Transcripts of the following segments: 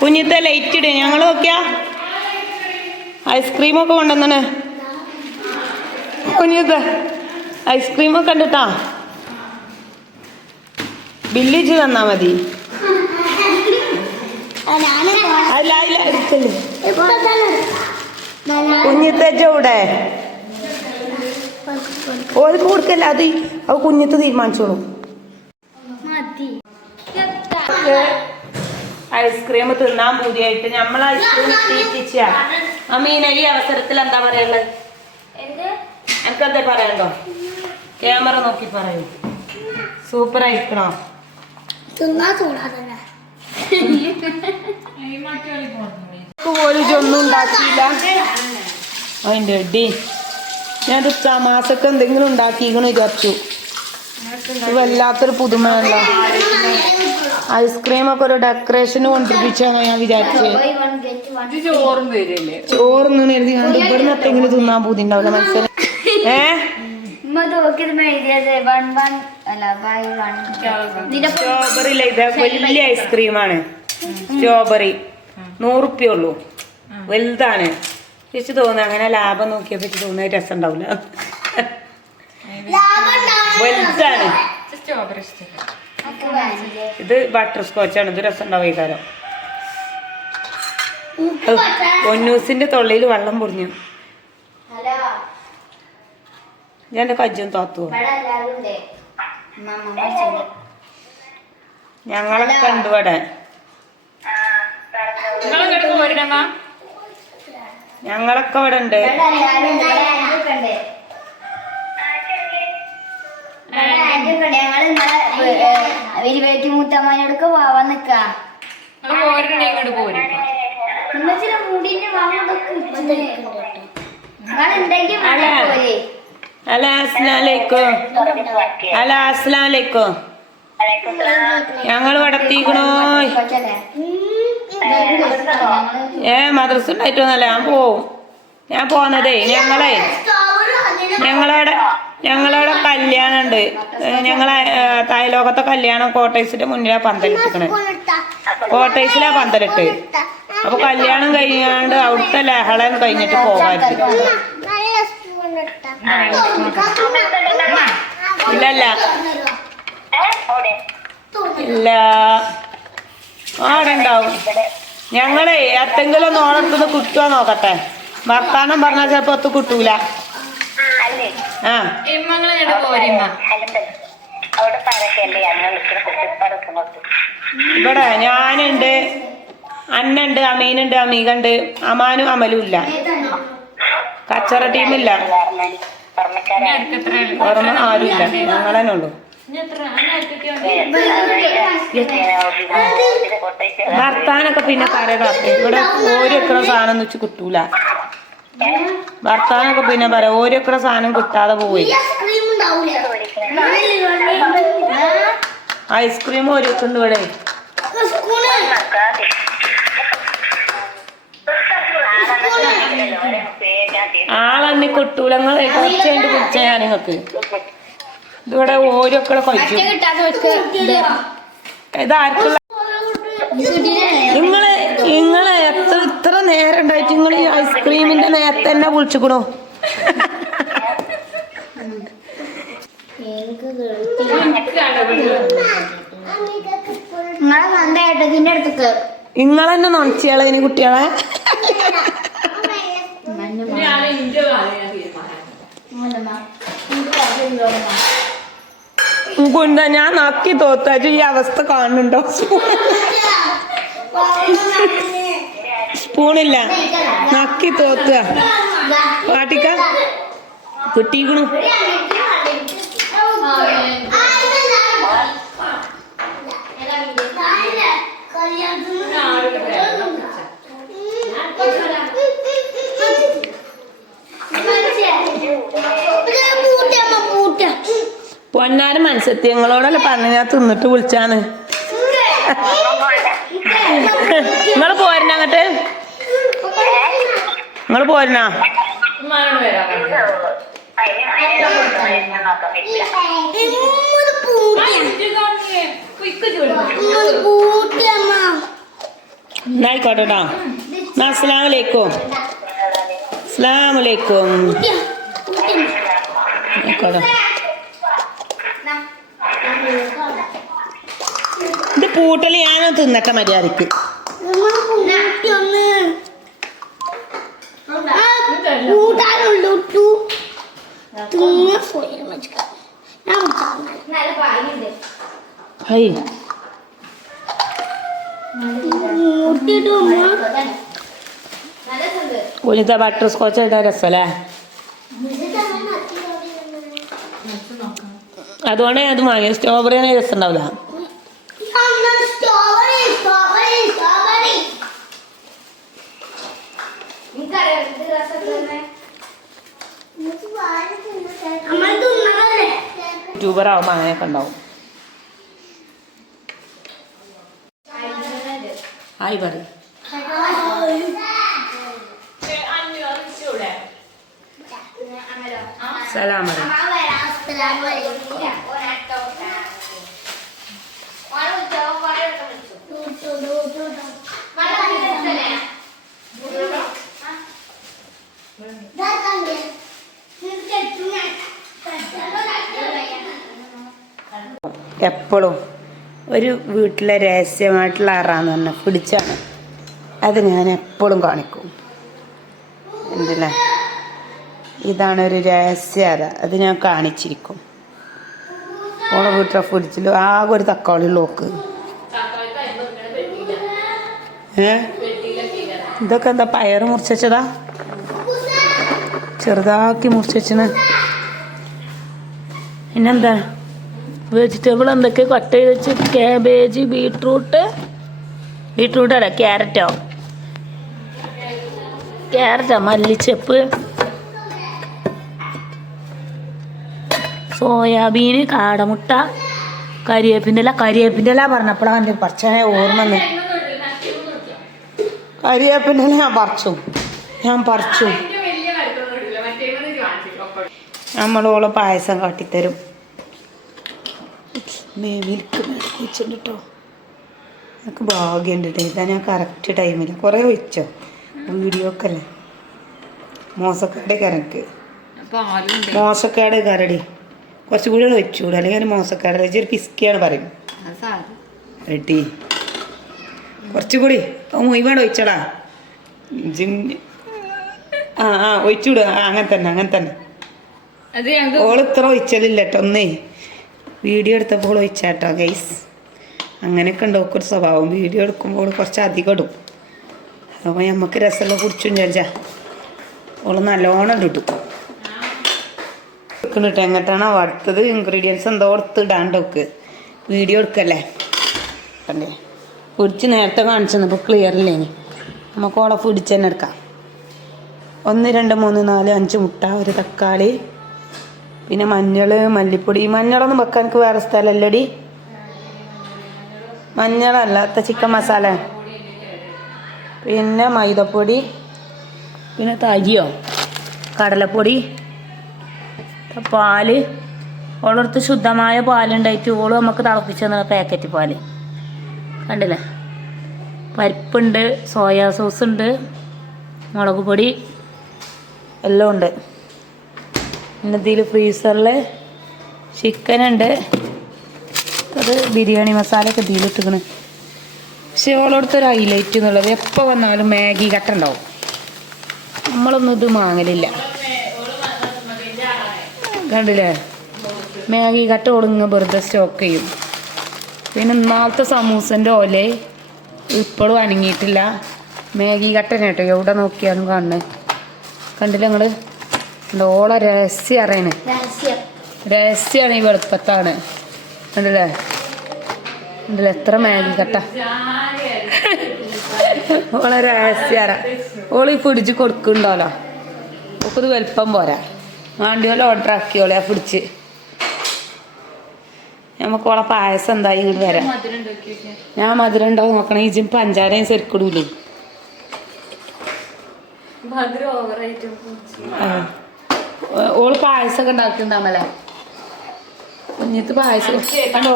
കുഞ്ഞിത്തെ light ഇടേ. ഞങ്ങൾ നോക്കിയാ? ഐസ്ക്രീമൊക്കെ കൊണ്ടുവന്നാണ്. കുഞ്ഞിത്തെ ഐസ്ക്രീമൊക്കെ ഉണ്ട് കേട്ടാ ബില്ലിച്ച് തന്നാ മതി. കുഞ്ഞിത്തെ അല്ല എടുക്കല്ലേ? കുഞ്ഞിത്തേറ്റ ഇവിടെ ഓർക്ക് കൊടുക്കല്ല? അത് അവ കുഞ്ഞിത്ത് തീരുമാനിച്ചോളൂ. ഐസ്ക്രീം തിന്നാൻ പൂതിയായിട്ട്. നമ്മൾ ഐസ്ക്രീം തീറ്റിച്ച. അമീന ഈ അവസരത്തിൽ എന്താ പറയുള്ളത് എനിക്കെന്താ പറയണ്ടോ? ക്യാമറ നോക്കി പറയൂ. സൂപ്പർ ആയിരിക്കണോ ഒന്നും ചൂടാതന്നെ. പോലും ഇതൊന്നും ഉണ്ടാക്കിയില്ല. അതിന്റെ ഞാൻ മാസൊക്കെ എന്തെങ്കിലും ഉണ്ടാക്കിക്കണു വിചാരിച്ചു. വല്ലാത്തൊരു പുതുമയല്ല ഐസ്ക്രീം ഒക്കെ ഒരു ഡെക്കറേഷന് കൊണ്ടിരിപ്പിച്ചാണ് ഞാൻ വിചാരിച്ചത് ചോറൊന്നും എഴുതി കണ്ട് ഇവിടുന്ന് എന്തെങ്കിലും തിന്നാൻ പോകുന്നുണ്ടാവില്ല മനസ്സിലെ മനസ്സിലായി ഏ സ്ട്രോബെറി ഇത് വലിയ ഐസ്ക്രീമാണ്. സ്ട്രോബെറി നൂറുപ്യ ഉള്ളൂ. വലുതാണ്. ചേച്ചി തോന്നുന്നു അങ്ങനെ ലാഭം നോക്കിയപ്പോ തോന്നുന്ന തോന്നുന്നത് രസം ഉണ്ടാവില്ല. ഇഷ്ടമില്ല ഇത് ബട്ടർ സ്കോച്ചാണ് ഇത് രസം ഉണ്ടാവും ഈ കാലം പൊന്നൂസിന്റെ തൊള്ളയിൽ വെള്ളം പൊറിഞ്ഞു. ഞാൻ എന്റെ കജ്ജും കണ്ടുപടെ ഞങ്ങളൊക്കെ ഉണ്ട് ഇവിടെ. നിങ്ങളിങ്ങോട്ട് പോരണമ്മ ഞങ്ങളൊക്കെ ഇവിടെ ഉണ്ട് മൂത്തമ്മനോടൊക്കെ പോവാൻ നിക്കാ നിങ്ങൾ പോരണേ ഇങ്ങോട്ട് പോരും എന്നുവെച്ചാ മുടിന്റെ മാമൊക്കെ നിങ്ങളുണ്ടെങ്കിൽ പോലെ അല അസ്ലാലേക്കും അല അസ്ലാലേക്കും ഞങ്ങൾ വടത്തിക്കണോ. ഏ മദ്രസ ഉണ്ടായിട്ടൊന്നല്ല ഞാൻ പോവും. ഞാൻ പോന്നതേ ഞങ്ങളെ. ഞങ്ങളവിടെ ഞങ്ങളവിടെ കല്യാണം ഉണ്ട് ഞങ്ങളെ തായലോകത്തെ കല്യാണം കോട്ടേഴ്സിന്റെ മുന്നിലാ പന്തലിട്ടിക്കണ്. കോട്ടേഴ്സിലാ പന്തലിട്ട്. അപ്പൊ കല്യാണം കഴിഞ്ഞാണ്ട് അവിടുത്തെ ലഹളം കഴിഞ്ഞിട്ട് പോകാറ് ഇല്ലല്ല. ഇല്ല. ആടെ ഉണ്ടാവും ഞങ്ങളെ എത്തെങ്കിലും ഓണത്തുനിന്ന് കുട്ടുവാ നോക്കട്ടെ. വർത്താനം പറഞ്ഞാൽ ചിലപ്പോ ഒത്ത് കിട്ടൂല ആ ഇമ്മങ്ങൾ ഇങ്ങോട്ട് പോരിമ്മ ഇവിടെ ഞാനുണ്ട് അന്നുണ്ട് അമീനുണ്ട് അമീകണ്ട് അമാനും അമലും ഇല്ല. കച്ചറ ടീമില്ല? ഓർമ്മ ആരും ഇല്ല. ഞങ്ങൾ തന്നെ ഉള്ളൂ. പിന്നെ പറയണം ഇവിടെ ഓരോ എത്ര സാധനം എന്ന് വെച്ച് കിട്ടൂല. ഭർത്താനൊക്കെ പിന്നെ പറയാം ഓരോക്കറ സാധനം കിട്ടാതെ പോയി. ഐസ്ക്രീം ഓരോക്കുണ്ട് ഇവിടെ. ആളെന്നെ കിട്ടൂല. നിങ്ങൾ കുറച്ച് കഴിഞ്ഞ് കുടിച്ച ഞാൻ നിങ്ങൾക്ക് ഇതിവിടെ ഓരോക്കളെ കഴിച്ചു ഇതാർക്കുള്ള ഐസ്ക്രീമിന്റെ നേരത്തെ തന്നെ വിളിച്ചിക്കണോ? ഇങ്ങളെന്നെ നൊണച്ചിയാളെ ഇനി കുട്ടികളെ? കുണ്ട ഞാൻ നക്കി തോത്താച്ചു ഈ അവസ്ഥ കാണുന്നുണ്ടോ? സ്പൂണില്ല നക്കി തോത്തുക. പാട്ടിക്ക. കിട്ടിക്കണു പൊന്നാരും മനസ്സെത്തി ഞങ്ങളോടല്ല പറഞ്ഞ ഞാൻ തിന്നിട്ട് വിളിച്ചാണ് ചോദിച്ചു. പോരണ. ഇത് പൂട്ടൽ ഞാനൊന്ന് തിന്നട്ടെ മര്യാദയ്ക്ക് നമ്മൾ കുട്ടി ഒന്ന് ആ, കൂട്ടാനുള്ളൂ ടു തിന്ന് പോയി വെച്ചിട്ട് ഞാൻ നല്ല പായുണ്ട് ഹൈ കുഞ്ഞിത്തെ ബട്ടർ സ്കോച്ച് ഇട്ടാ രസമല്ലേ അതുകൊണ്ട് അത് വാങ്ങിയ സ്ട്രോബെറി ആണെങ്കിൽ രസം ഉണ്ടാവില്ല ആവുമ്പോൾ അങ്ങനെയൊക്കെ ഉണ്ടാവും. ഹായ് പറയും. സലാം എപ്പോഴും ഒരു വീട്ടിലെ രഹസ്യമായിട്ടുള്ള ആറാന്ന് പറഞ്ഞാൽ പിടിച്ചാണ് അത് ഞാൻ എപ്പോഴും കാണിക്കും. എന്തിനാ? ഇതാണ് ഒരു രഹസ്യ അറ അത് ഞാൻ കാണിച്ചിരിക്കും. ഓളെ വീട്ടിലെ പിടിച്ചില്ല ആകെ ഒരു തക്കാളി ലോക്ക് ഏ? ഇതൊക്കെ എന്താ പയർ മുറിച്ചതാ ചെറുതാക്കി മുറിച്ചന് പിന്നെന്താ? വെജിറ്റബിൾ എന്തൊക്കെ കട്ട് ചെയ്ത് വെച്ച്? ക്യാബേജ് ബീട്രൂട്ട് ബീട്രൂട്ട് അല്ല ക്യാരറ്റോ ക്യാരറ്റോ മല്ലിച്ചപ്പ് സോയാബീന് കാടമുട്ട കരിയേപ്പിന്റെ ഇല. കരിയേപ്പിന്റെ ഇല പറഞ്ഞപ്പോഴാണ് എന്റെ പറിച്ചനെ ഓർമ്മ കരിയേപ്പിന്റെ ഇല ഞാൻ പറിച്ചു. ഞാൻ പറിച്ചു. നമ്മളോളെ പായസം കാട്ടിത്തരും. മേ മിൽക്ക് മേടിച്ചിട്ടുണ്ട് കേട്ടോ എനിക്ക് ഭാഗ്യമുണ്ട് കേട്ടോ ഇതാ ഞാൻ കറക്റ്റ് ടൈമിൽ കുറേ ഒഴിച്ചോ വീഡിയോ ഒക്കെ അല്ലേ? മോശക്കാട് കരക്ക്. മോശക്കാട് കരടി. കുറച്ചും കൂടി വെച്ചൂടെ? അല്ലെങ്കിൽ മോശക്കാട് ഒരു പിസ്കിയാണ് പറയും. റെഡി കുറച്ചുകൂടി മുഴുവൻ ഒഴിച്ചടാ. ജിം. ആ ആ ഒഴിച്ചുവിടുക ആ അങ്ങനെ തന്നെ അങ്ങനെ തന്നെ. ഓളിത്ര ഞങ്ങൾക്ക് ഓൾ ഇത്ര ഒഴിച്ചലില്ല കേട്ടോ ഒന്നേ. വീഡിയോ എടുത്തപ്പോൾ ഒഴിച്ചാട്ടോ ഗൈസ് അങ്ങനെയൊക്കെ ഉണ്ട്. ഒരു സ്വഭാവം. വീഡിയോ എടുക്കുമ്പോൾ കുറച്ച് അധികം ഇടും. അപ്പോൾ നമുക്ക് രസമുള്ള കുടിച്ചും ചോദിച്ചാ ഓൾ നല്ലോണം ഇട്ടു വെക്കണിട്ട് എങ്ങോട്ടാണ് അടുത്തത്? ഇൻഗ്രീഡിയൻസ് എന്തോ എടുത്ത് ഇടാണ്ടോക്ക് വീഡിയോ എടുക്കല്ലേ? കണ്ടേ? പിടിച്ച് നേരത്തെ കാണിച്ചപ്പോൾ ക്ലിയർ ഇല്ലേ ഇനി? നമുക്ക് ഓളെ പിടിച്ച് തന്നെ എടുക്കാം. ഒന്ന് രണ്ട് മൂന്ന് നാല് അഞ്ച് മുട്ട ഒരു തക്കാളി പിന്നെ മഞ്ഞൾ മല്ലിപ്പൊടി. മഞ്ഞളൊന്നും വെക്കാൻ എനിക്ക് വേറെ സ്ഥലമല്ലടി. മഞ്ഞളല്ലാത്ത ചിക്കൻ മസാല. പിന്നെ മൈദപ്പൊടി. പിന്നെ തരിയോ കടലപ്പൊടി. പാൽ. ഓളടുത്ത് ശുദ്ധമായ പാലുണ്ടായിട്ട് ഓൾ നമുക്ക് തിളപ്പിച്ച് തന്ന പാക്കറ്റ് പാൽ. കണ്ടില്ലേ? പരിപ്പുണ്ട് സോയാ സോസ് ഉണ്ട് മുളക് പൊടി. എല്ലാം ഉണ്ട്. പിന്നെ ഫ്രീസറിൽ ചിക്കൻ ഉണ്ട്. അത് ബിരിയാണി മസാല ഒക്കെ ഇതിലിട്ടിക്കണ് പക്ഷെ ഓളോടത്ത് ഒരു ഹൈലൈറ്റ് എന്നുള്ളത് എപ്പോൾ വന്നാലും മാഗി കട്ട ഉണ്ടാവും. നമ്മളൊന്നും ഇത് വാങ്ങലില്ല. കണ്ടില്ലേ? മാഗി കട്ട ഒടുങ്ങ് വെറുതെ സ്റ്റോക്ക് ചെയ്യും. പിന്നെ ഇന്നാളത്തെ സമൂസന്റെ ഓലെ ഇപ്പോഴും അനങ്ങിയിട്ടില്ല. മാഗി കട്ടനെ കേട്ടോ. എവിടെ നോക്കിയാലും കാണുന്നത്. കണ്ടില്ല നിങ്ങൾ ഓളെ രഹസ്യം അറിയണേ. രഹസ്യാണ് രഹസ്യമാണ് ഈ വെളുപ്പത്താണ്. ഉണ്ടല്ലേ ഉണ്ടല്ലേ എത്ര മാഗി കട്ട. ഓളെ രഹസ്യ ഓൾ ഈ പിടിച്ച് കൊടുക്കുന്നുണ്ടോലോ? ഓക്കത് വലുപ്പം പോരാ. വേണ്ടിയോലെ ഓർഡർ ആക്കിയോളെ ആ പിടിച്ച് നമുക്ക് ഓളെ പായസം എന്തായി ഇങ്ങോട്ട് വരാം. ഞാൻ മധുരം ഉണ്ടാവും നോക്കണം. ഇജും പഞ്ചാരയും ശരിക്കിടൂലേ മധുരം ഓവറായിട്ട് ആ. ഓൾ പായസമൊക്കെ ഉണ്ടാക്കിണ്ടാമല്ലേ കുഞ്ഞിത്ത് പായസം. കണ്ടോ?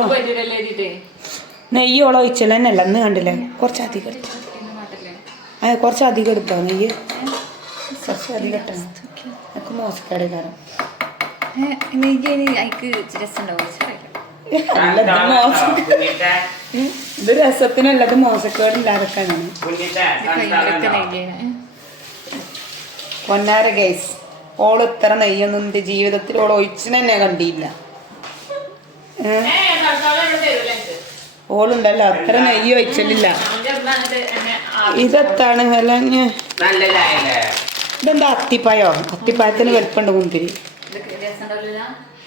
നെയ്യ് ഓളോ ഒഴിച്ചല്ല തന്നെയല്ല അന്ന് കണ്ടില്ലേ? കുറച്ചധികം എടുത്തു. ആ കുറച്ച് അധികം എടുത്തോ? നെയ്യ് കുറച്ച് അധികം ഇട്ടോ എനിക്ക് മോശക്കാട് കാരണം ഇത് മോശം ഇത് രസത്തിനല്ല ഇത് മോശക്കേടില്ലാതൊക്കെയാണ് പൊന്നാര ഗൈസ്. ഓൾ ഇത്ര നെയ്യൊന്നും എന്റെ ജീവിതത്തിൽ ഓൾ ഒഴിച്ചിനെ തന്നെ കണ്ടിയില്ല? ഓളുണ്ടല്ലോ അത്ര നെയ്യ് ഒഴിച്ചിട്ടില്ല. ഇതെത്താണ് ഹലഞ്ഞ് ഇതെന്താ അത്തിപ്പായോ? അത്തിപ്പായത്തിന് വലിപ്പുണ്ട് മുന്തിരി.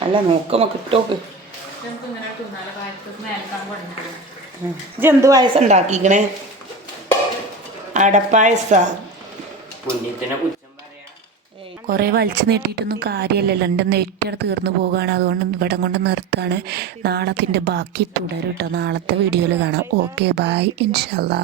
അല്ല നോക്കുമ്പോ കിട്ടോക്ക്. ജന്തു പായസം ഉണ്ടാക്കിക്കണേ? അടപ്പായസ. കുറേ വലിച്ചു നീട്ടിയിട്ടൊന്നും കാര്യമല്ലല്ലോ എന്റെ നെറ്റാണ് തീർന്നു പോകുകയാണ് അതുകൊണ്ട് ഇവിടെ കൊണ്ട് നിർത്താണ് നാളത്തിന്റെ ബാക്കി തുടരും കേട്ടോ നാളത്തെ വീഡിയോയിൽ കാണാം. ഓക്കെ ബായ് ഇൻഷാല്ലാ